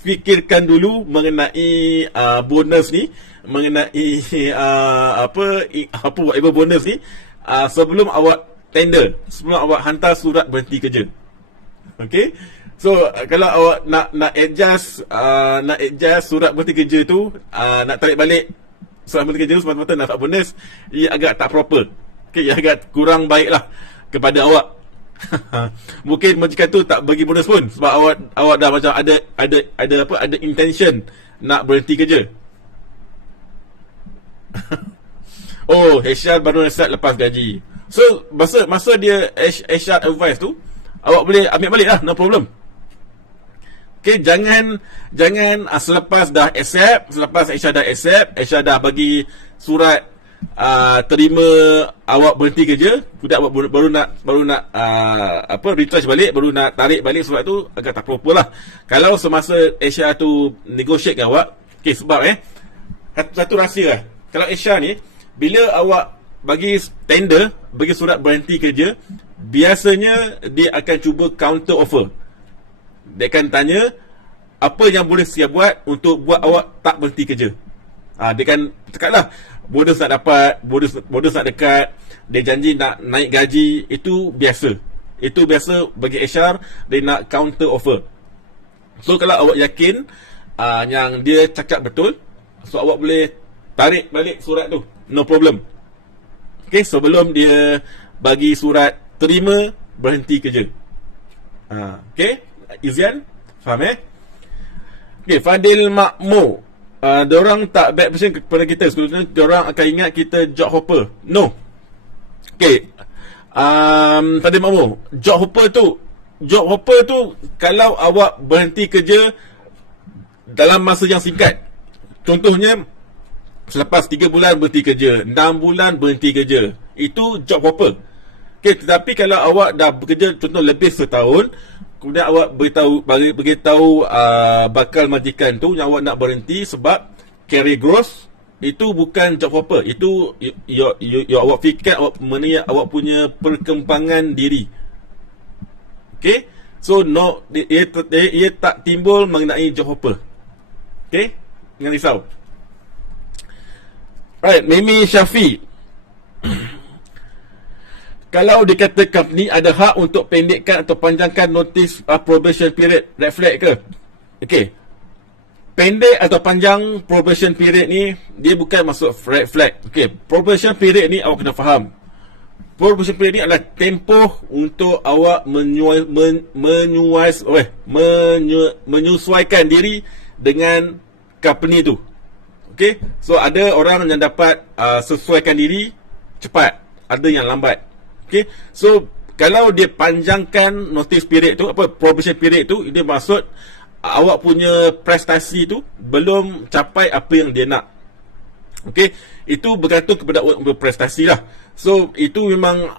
fikirkan dulu mengenai bonus ni, mengenai whatever bonus ni sebelum awak tender, sebelum awak hantar surat berhenti kerja. Okay, so kalau awak nak adjust surat berhenti kerja tu, nak tarik balik surat berhenti kerja tu semata-mata nak dapat bonus, ia agak tak proper. Okay, ia agak kurang baik lah kepada awak. Mungkin majikan tu tak bagi bonus pun sebab awak dah macam ada intention nak berhenti kerja. Oh, HR baru start lepas gaji. So masa dia HR advice tu, awak boleh ambil balik lah, no problem. Okay, jangan selepas dah accept, selepas HR dah accept, HR dah bagi surat terima awak berhenti kerja, budak awak baru nak retouch balik, baru nak tarik balik surat tu, agak tak proper lah. Kalau semasa HR tu negotiate dengan awak, okay, sebab satu rahsia lah. Kalau HR ni, bila awak bagi tender, bagi surat berhenti kerja, biasanya dia akan cuba counter offer. Dia akan tanya apa yang boleh saya buat untuk buat awak tak berhenti kerja. Dia akan cakap lah, bonus nak dapat, bonus nak dekat, dia janji nak naik gaji. Itu biasa. Itu biasa bagi HR, dia nak counter offer. So kalau awak yakin yang dia cakap betul, so awak boleh tarik balik surat tu, no problem. Okay, sebelum dia bagi surat terima berhenti kerja. Okay, Izian, faham Okay, Fadil Makmur, diorang tak bad person kepada kita, sebetulnya diorang akan ingat kita job hopper. No. Okay, Fadil Makmur, job hopper tu kalau awak berhenti kerja dalam masa yang singkat. Contohnya selepas 3 bulan berhenti kerja, 6 bulan berhenti kerja, itu job hopper. Okay, tetapi kalau awak dah bekerja contoh lebih setahun, kemudian awak beritahu bakal majikan tu yang awak nak berhenti sebab career growth, itu bukan job hopper. Itu awak fikir awak punya perkembangan diri. Okay, so no, ia tak timbul mengenai job hopper. Okay, jangan risau. Right, Mimi Syafi. Kalau dikata company ada hak untuk pendekkan atau panjangkan notice probation period, red flag ke? Okay, pendek atau panjang probation period ni, dia bukan masuk red flag. Okay, probation period ni awak kena faham. Probation period ni adalah tempoh untuk awak menyesuaikan diri dengan company tu. Okay, so ada orang yang dapat sesuaikan diri cepat, ada yang lambat. Okay, so kalau dia panjangkan notice period tu, probation period tu, dia maksud awak punya prestasi tu belum capai apa yang dia nak. Okay, itu bergantung kepada awak prestasi lah. So itu memang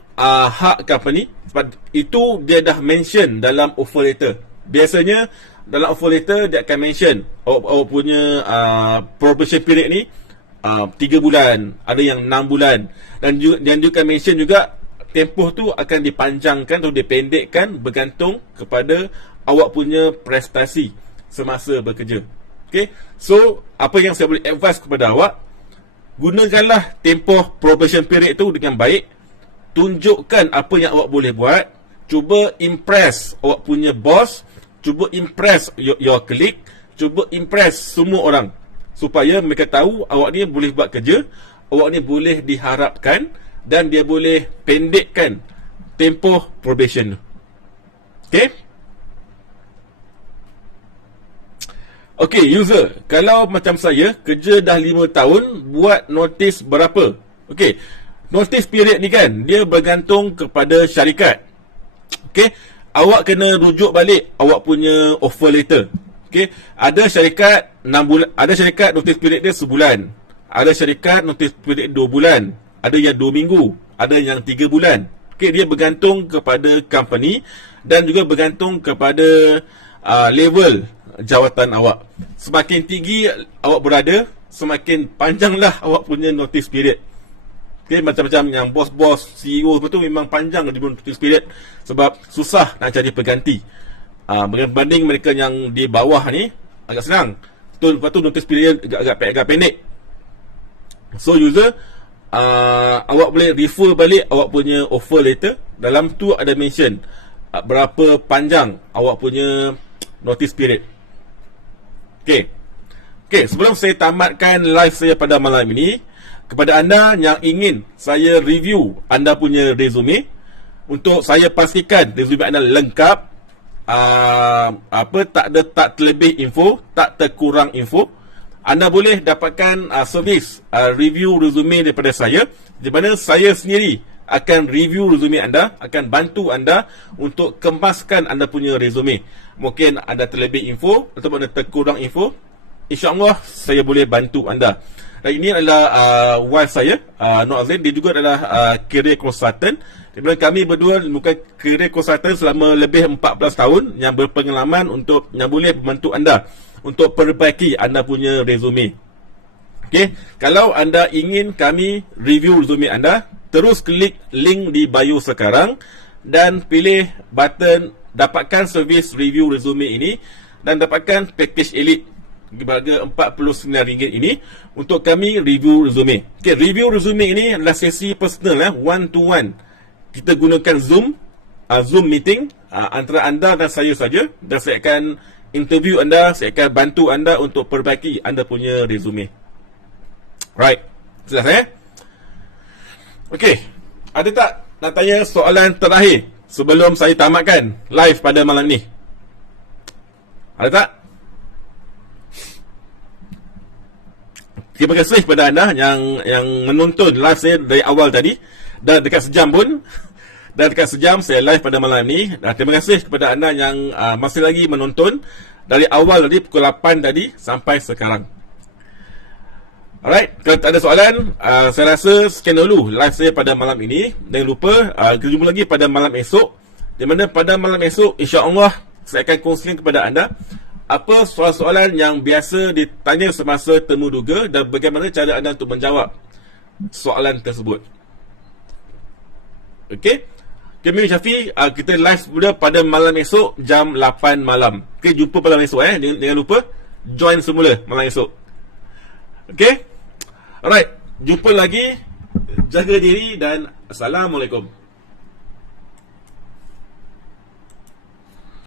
hak company, sebab itu dia dah mention dalam offer letter. Biasanya dalam offer letter dia akan mention awak punya probation period ni 3 bulan, ada yang 6 bulan, dan dia akan mention juga tempoh tu akan dipanjangkan atau dipendekkan bergantung kepada awak punya prestasi semasa bekerja. Okay, so apa yang saya boleh advise kepada awak, gunakanlah tempoh probation period tu dengan baik. Tunjukkan apa yang awak boleh buat. Cuba impress awak punya boss, cuba impress your colleague, cuba impress semua orang. supaya mereka tahu awak ni boleh buat kerja, awak ni boleh diharapkan, dan dia boleh pendekkan tempoh probation tu. Okay? Okay, user, kalau macam saya kerja dah 5 tahun, buat notis berapa? Okay, notice period ni kan, dia bergantung kepada syarikat. Okay, awak kena rujuk balik awak punya offer letter. Okay, ada syarikat 6 bulan, ada syarikat notice period dia sebulan, ada syarikat notice period 2 bulan, ada yang 2 minggu, ada yang 3 bulan. Okay, dia bergantung kepada company dan juga bergantung kepada level jawatan awak. Semakin tinggi awak berada, semakin panjanglah awak punya notice period. Okay, macam-macam yang bos-bos, CEO tu memang panjang di notice period sebab susah nak cari pengganti. Berbanding mereka yang di bawah ni agak senang. Lepas tu notice period agak pendek. So user, awak boleh refer balik awak punya offer letter. Dalam tu ada mention berapa panjang awak punya notice period. Okay, sebelum saya tamatkan live saya pada malam ini, kepada anda yang ingin saya review anda punya resume, untuk saya pastikan resume anda lengkap, tak terlebih info, tak terkurang info, anda boleh dapatkan servis review resume daripada saya, di mana saya sendiri akan review resume anda, akan bantu anda untuk kemaskan anda punya resume. Mungkin ada terlebih info ataupun ada terkurang info, InsyaAllah saya boleh bantu anda. Dan ini adalah wife saya, Nur Azlin. Dia juga adalah career consultant. Di mana kami berdua bukan career consultant selama lebih 14 tahun yang berpengalaman untuk yang boleh membantu anda untuk perbaiki anda punya resume. Okay, kalau anda ingin kami review resume anda, terus klik link di bio sekarang dan pilih button dapatkan servis review resume ini dan dapatkan package elite harga RM49 ini untuk kami review resume. Okay, review resume ini adalah sesi personal, one to one. Kita gunakan Zoom meeting antara anda dan saya saja, dan saya akan interview anda, saya akan bantu anda untuk perbaiki anda punya resume. Right, selesai? Okay, ada tak nak tanya soalan terakhir sebelum saya tamatkan live pada malam ni? Ada tak? Terima kasih kepada anda yang menonton live saya dari awal tadi. Dah dekat sejam pun. Dah dekat sejam saya live pada malam ni. Terima kasih kepada anda yang masih lagi menonton dari awal tadi, pukul 8 tadi sampai sekarang. Alright, kalau tak ada soalan, saya rasa sekian dulu live saya pada malam ini. Jangan lupa, kita jumpa lagi pada malam esok. Di mana pada malam esok, insyaAllah saya akan kongsikan kepada anda apa soalan-soalan yang biasa ditanya semasa temu duga dan bagaimana cara anda untuk menjawab soalan tersebut. Okay, kami Syafi, kita live semula pada malam esok jam 8 malam. Okay, jumpa pada malam esok. Jangan lupa join semula malam esok. Okay, alright, jumpa lagi. Jaga diri dan Assalamualaikum.